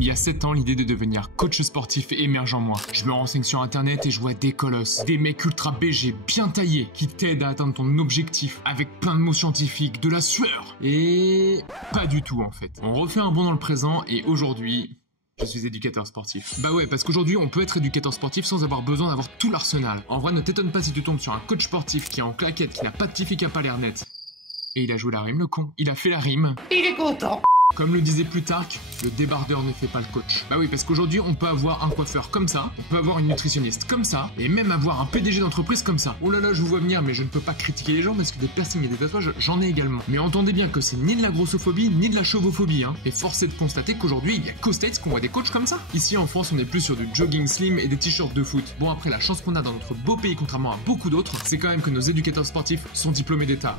Il y a 7 ans, l'idée de devenir coach sportif émerge en moi. Je me renseigne sur internet et je vois des colosses, des mecs ultra BG, bien taillés, qui t'aident à atteindre ton objectif avec plein de mots scientifiques, de la sueur. Et pas du tout en fait. On refait un bond dans le présent et aujourd'hui... je suis éducateur sportif. Bah ouais, parce qu'aujourd'hui, on peut être éducateur sportif sans avoir besoin d'avoir tout l'arsenal. En vrai, ne t'étonne pas si tu tombes sur un coach sportif qui est en claquette, qui n'a pas de petit fic à pas l'air net. Et il a joué la rime, le con. Il a fait la rime. Il est content. Comme le disait Plutarque, le débardeur ne fait pas le coach. Bah oui, parce qu'aujourd'hui, on peut avoir un coiffeur comme ça, on peut avoir une nutritionniste comme ça, et même avoir un PDG d'entreprise comme ça. Oh là là, je vous vois venir, mais je ne peux pas critiquer les gens parce que des piercings et des tatouages, j'en ai également. Mais entendez bien que c'est ni de la grossophobie, ni de la chauvophobie, hein. Et force est de constater qu'aujourd'hui, il y a qu'aux States qu'on voit des coachs comme ça. Ici, en France, on est plus sur du jogging slim et des t-shirts de foot. Bon, après, la chance qu'on a dans notre beau pays, contrairement à beaucoup d'autres, c'est quand même que nos éducateurs sportifs sont diplômés d'État.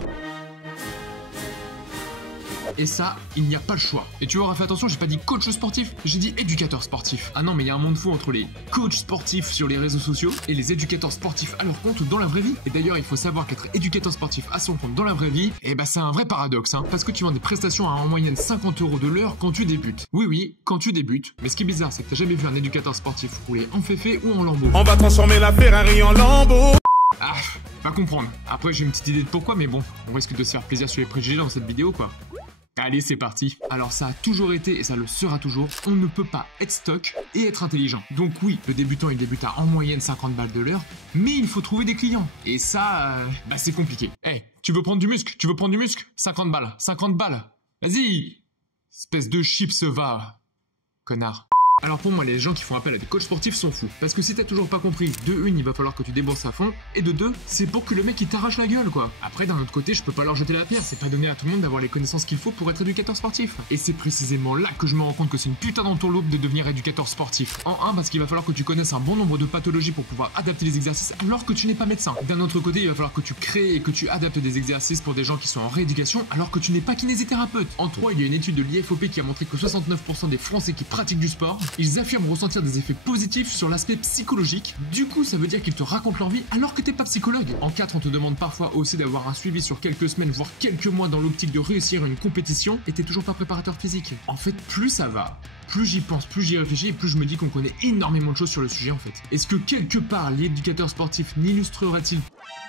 Et ça, il n'y a pas le choix. Et tu auras fait attention, j'ai pas dit coach sportif, j'ai dit éducateur sportif. Ah non, mais il y a un monde fou entre les coachs sportifs sur les réseaux sociaux et les éducateurs sportifs à leur compte dans la vraie vie. Et d'ailleurs, il faut savoir qu'être éducateur sportif à son compte dans la vraie vie, eh bah c'est un vrai paradoxe, hein. Parce que tu vends des prestations à en moyenne 50 € de l'heure quand tu débutes. Oui, quand tu débutes. Mais ce qui est bizarre, c'est que t'as jamais vu un éducateur sportif rouler en féfé ou en lambeau. On va transformer la Ferrari en lambeau. Ah, va comprendre. Après, j'ai une petite idée de pourquoi, mais bon, on risque de se faire plaisir sur les préjugés dans cette vidéo, quoi. Allez, c'est parti. Alors ça a toujours été et ça le sera toujours, on ne peut pas être stock et être intelligent. Donc oui, le débutant il débute à en moyenne 50 balles de l'heure, mais il faut trouver des clients. Et ça, bah c'est compliqué. Eh, tu veux prendre du muscle? 50 balles, 50 balles. Vas-y. Espèce de chips va, connard. Alors pour moi, les gens qui font appel à des coachs sportifs sont fous. Parce que si t'as toujours pas compris, de une, il va falloir que tu débourses à fond, et de deux, c'est pour que le mec il t'arrache la gueule quoi. Après d'un autre côté, je peux pas leur jeter la pierre, c'est pas donné à tout le monde d'avoir les connaissances qu'il faut pour être éducateur sportif. Et c'est précisément là que je me rends compte que c'est une putain d'entourloupe de devenir éducateur sportif. En un, parce qu'il va falloir que tu connaisses un bon nombre de pathologies pour pouvoir adapter les exercices alors que tu n'es pas médecin. D'un autre côté, il va falloir que tu crées et que tu adaptes des exercices pour des gens qui sont en rééducation alors que tu n'es pas kinésithérapeute. En 3, il y a une étude de l'IFOP qui a montré que 69% des Français qui pratiquent du sport, ils affirment ressentir des effets positifs sur l'aspect psychologique. Du coup, ça veut dire qu'ils te racontent leur vie alors que t'es pas psychologue. En 4, on te demande parfois aussi d'avoir un suivi sur quelques semaines, voire quelques mois dans l'optique de réussir une compétition et t'es toujours pas préparateur physique. En fait, plus ça va, plus j'y pense, plus j'y réfléchis et plus je me dis qu'on connaît énormément de choses sur le sujet en fait. Est-ce que quelque part l'éducateur sportif n'illustrerait-il...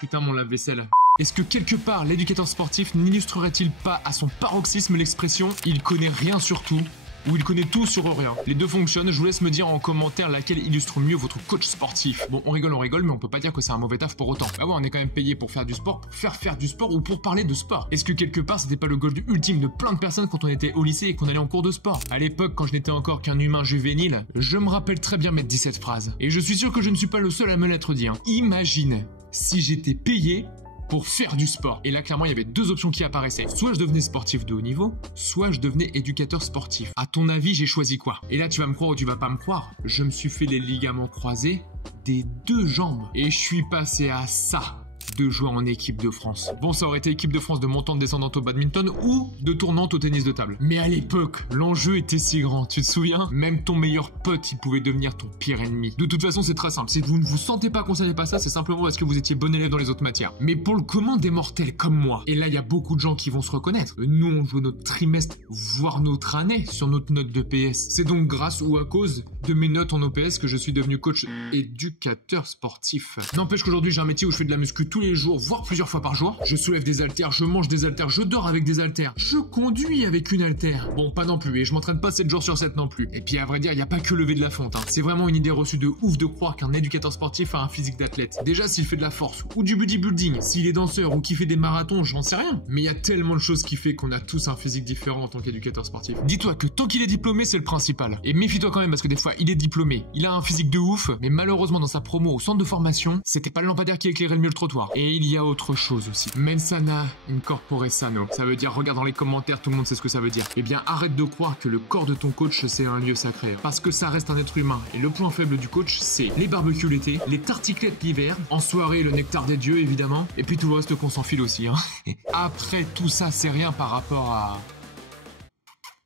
Putain, mon lave-vaisselle. Est-ce que quelque part l'éducateur sportif n'illustrerait-il pas à son paroxysme l'expression « il connaît rien sur tout » ou il connaît tout sur rien? Les deux fonctionnent, je vous laisse me dire en commentaire laquelle illustre mieux votre coach sportif. Bon, on rigole, mais on peut pas dire que c'est un mauvais taf pour autant. Ah ouais, on est quand même payé pour faire du sport, pour faire du sport ou pour parler de sport. Est-ce que quelque part c'était pas le goal ultime de plein de personnes quand on était au lycée et qu'on allait en cours de sport? À l'époque, quand je n'étais encore qu'un humain juvénile, je me rappelle très bien mes 17 phrases. Et je suis sûr que je ne suis pas le seul à me l'être dit, hein. Imagine si j'étais payé pour faire du sport. Et là, clairement, il y avait deux options qui apparaissaient. Soit je devenais sportif de haut niveau, soit je devenais éducateur sportif. À ton avis, j'ai choisi quoi? Et là, tu vas me croire ou tu vas pas me croire. Je me suis fait les ligaments croisés des deux jambes. Et je suis passé à ça, de jouer en équipe de France. Bon, ça aurait été équipe de France de montante descendante au badminton ou de tournante au tennis de table. Mais à l'époque, l'enjeu était si grand, tu te souviens? Même ton meilleur pote, il pouvait devenir ton pire ennemi. De toute façon, c'est très simple. Si vous ne vous sentez pas qu'on savait pas ça, c'est simplement parce que vous étiez bon élève dans les autres matières. Mais pour le commun des mortels comme moi, et là, il y a beaucoup de gens qui vont se reconnaître. Nous, on joue notre trimestre, voire notre année sur notre note de PS. C'est donc grâce ou à cause de mes notes en OPS que je suis devenu coach éducateur sportif. N'empêche qu'aujourd'hui, j'ai un métier où je fais de la muscu tous les jours, voire plusieurs fois par jour. Je soulève des haltères, je mange des haltères, je dors avec des haltères, je conduis avec une haltère. Bon, pas non plus, et je m'entraîne pas 7 jours sur 7 non plus. Et puis à vrai dire, il n'y a pas que lever de la fonte, hein. C'est vraiment une idée reçue de ouf de croire qu'un éducateur sportif a un physique d'athlète. Déjà, s'il fait de la force, ou du bodybuilding, s'il est danseur, ou qu'il fait des marathons, j'en sais rien. Mais il y a tellement de choses qui fait qu'on a tous un physique différent en tant qu'éducateur sportif. Dis-toi que tant qu'il est diplômé, c'est le principal. Et méfie-toi quand même parce que des fois, il est diplômé, il a un physique de ouf, mais malheureusement dans sa promo au centre de formation, c'était pas le lampadaire qui éclairait le mieux le trottoir. Et il y a autre chose aussi. Mensana incorpore sano. Ça veut dire, regarde dans les commentaires, tout le monde sait ce que ça veut dire. Eh bien, arrête de croire que le corps de ton coach, c'est un lieu sacré. Parce que ça reste un être humain. Et le point faible du coach, c'est les barbecues l'été, les tarticlettes l'hiver, en soirée, le nectar des dieux, évidemment, et puis tout le reste qu'on s'enfile aussi, hein. Après, tout ça, c'est rien par rapport à...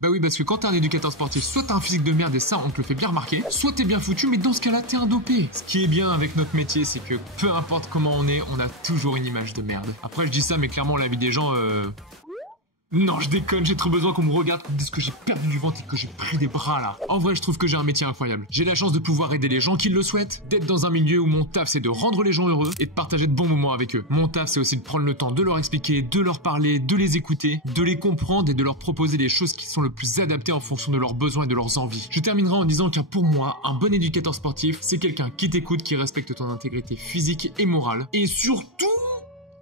Bah oui, parce que quand t'es un éducateur sportif, soit t'as un physique de merde et ça, on te le fait bien remarquer, soit t'es bien foutu, mais dans ce cas-là, t'es un dopé. Ce qui est bien avec notre métier, c'est que peu importe comment on est, on a toujours une image de merde. Après, je dis ça, mais clairement, la vie des gens, Non, je déconne, j'ai trop besoin qu'on me regarde, qu'on me dise que j'ai perdu du ventre et que j'ai pris des bras là. En vrai, je trouve que j'ai un métier incroyable. J'ai la chance de pouvoir aider les gens qui le souhaitent, d'être dans un milieu où mon taf c'est de rendre les gens heureux et de partager de bons moments avec eux. Mon taf c'est aussi de prendre le temps de leur expliquer, de leur parler, de les écouter, de les comprendre et de leur proposer les choses qui sont le plus adaptées en fonction de leurs besoins et de leurs envies. Je terminerai en disant que pour moi, un bon éducateur sportif, c'est quelqu'un qui t'écoute, qui respecte ton intégrité physique et morale et surtout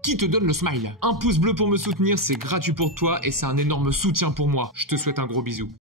qui te donne le smile. Un pouce bleu pour me soutenir, c'est gratuit pour toi et c'est un énorme soutien pour moi. Je te souhaite un gros bisou.